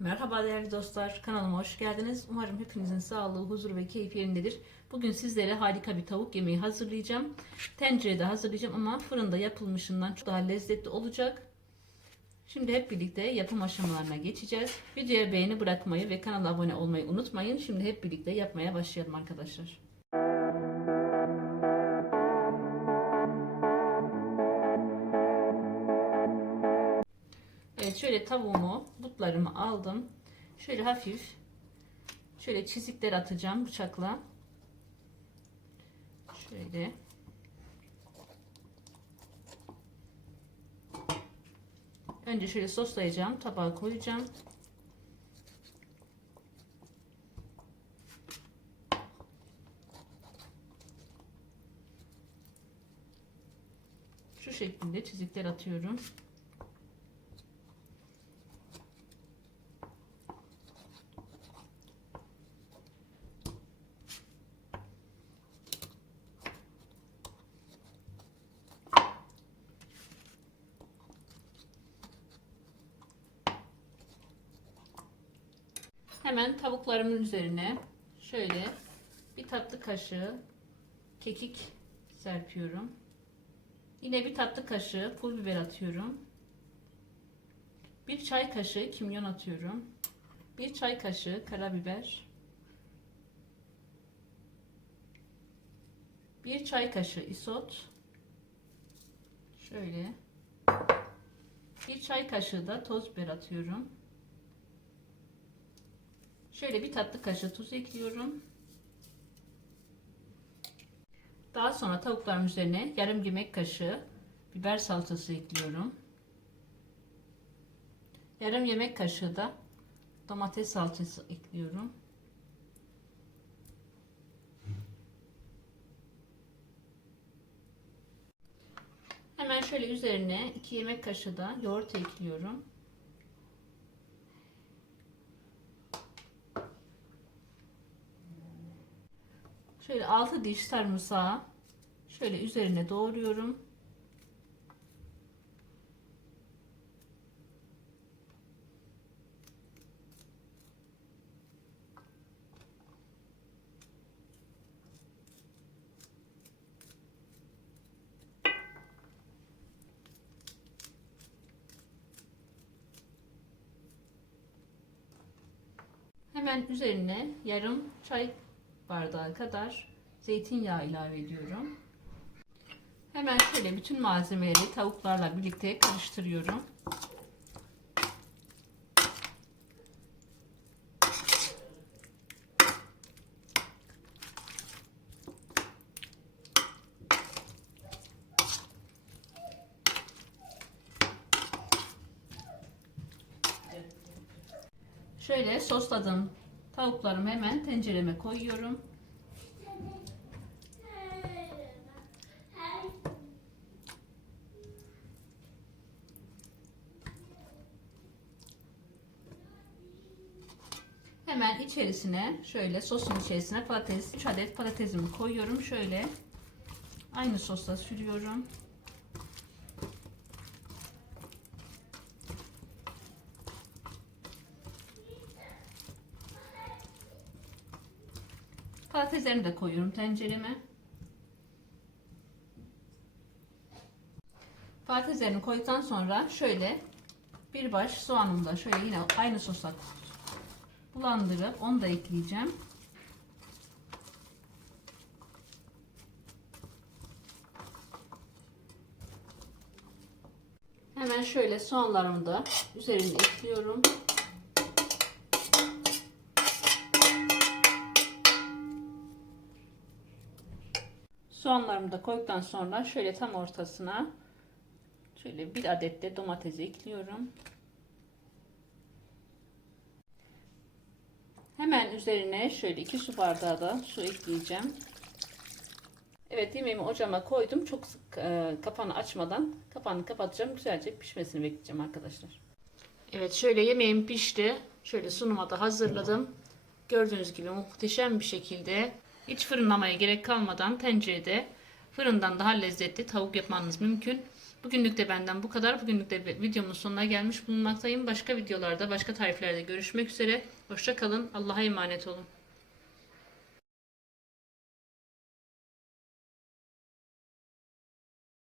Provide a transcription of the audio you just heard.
Merhaba değerli dostlar, kanalıma hoş geldiniz. Umarım hepinizin sağlığı, huzuru ve keyfi yerindedir. Bugün sizlere harika bir tavuk yemeği hazırlayacağım. Tencerede hazırlayacağım ama fırında yapılmışından çok daha lezzetli olacak. Şimdi hep birlikte yapım aşamalarına geçeceğiz. Videoya beğeni bırakmayı ve kanala abone olmayı unutmayın. Şimdi hep birlikte yapmaya başlayalım arkadaşlar. Şöyle tavuğumu, butlarımı aldım. Şöyle hafif şöyle çizikler atacağım bıçakla. Şöyle. Önce şöyle soslayacağım. Tabağa koyacağım. Şu şekilde çizikler atıyorum. Hemen tavuklarımın üzerine şöyle bir tatlı kaşığı kekik serpiyorum. Yine bir tatlı kaşığı pul biber atıyorum. Bir çay kaşığı kimyon atıyorum. Bir çay kaşığı karabiber. Bir çay kaşığı isot. Şöyle. Bir çay kaşığı da toz biber atıyorum. Şöyle bir tatlı kaşığı tuz ekliyorum. Daha sonra tavukların üzerine yarım yemek kaşığı biber salçası ekliyorum. Yarım yemek kaşığı da domates salçası ekliyorum. Hemen şöyle üzerine 2 yemek kaşığı da yoğurt ekliyorum. Şöyle 6 diş sarımsağı şöyle üzerine doğruyorum. Hemen üzerine yarım çay bardağı kadar zeytinyağı ilave ediyorum. Hemen şöyle bütün malzemeleri tavuklarla birlikte karıştırıyorum. Şöyle sosladım tavuklarımı hemen tencereme koyuyorum. Hemen içerisine şöyle sosun içerisine patates 3 adet patatesimi koyuyorum. Şöyle aynı sosla sürüyorum. Patateslerimi de koyuyorum tencereme. Patateslerini koyduktan sonra şöyle bir baş soğanımı da şöyle yine aynı sosla bulandırıp onu da ekleyeceğim. Hemen şöyle soğanlarımı da üzerine ekliyorum. Soğanlarımı da koyduktan sonra şöyle tam ortasına şöyle bir adet de domates ekliyorum. Hemen üzerine şöyle 2 su bardağı da su ekleyeceğim. Evet yemeğimi ocağıma koydum. Çok sık e, kapağını açmadan kapağını kapatacağım. Güzelce pişmesini bekleyeceğim arkadaşlar. Evet şöyle yemeğim pişti. Şöyle sunuma da hazırladım. Gördüğünüz gibi muhteşem bir şekilde hiç fırınlamaya gerek kalmadan tencerede fırından daha lezzetli tavuk yapmanız mümkün. Bugünlük de benden bu kadar. Bugünlük de videomun sonuna gelmiş bulunmaktayım. Başka videolarda, başka tariflerde görüşmek üzere. Hoşça kalın. Allah'a emanet olun.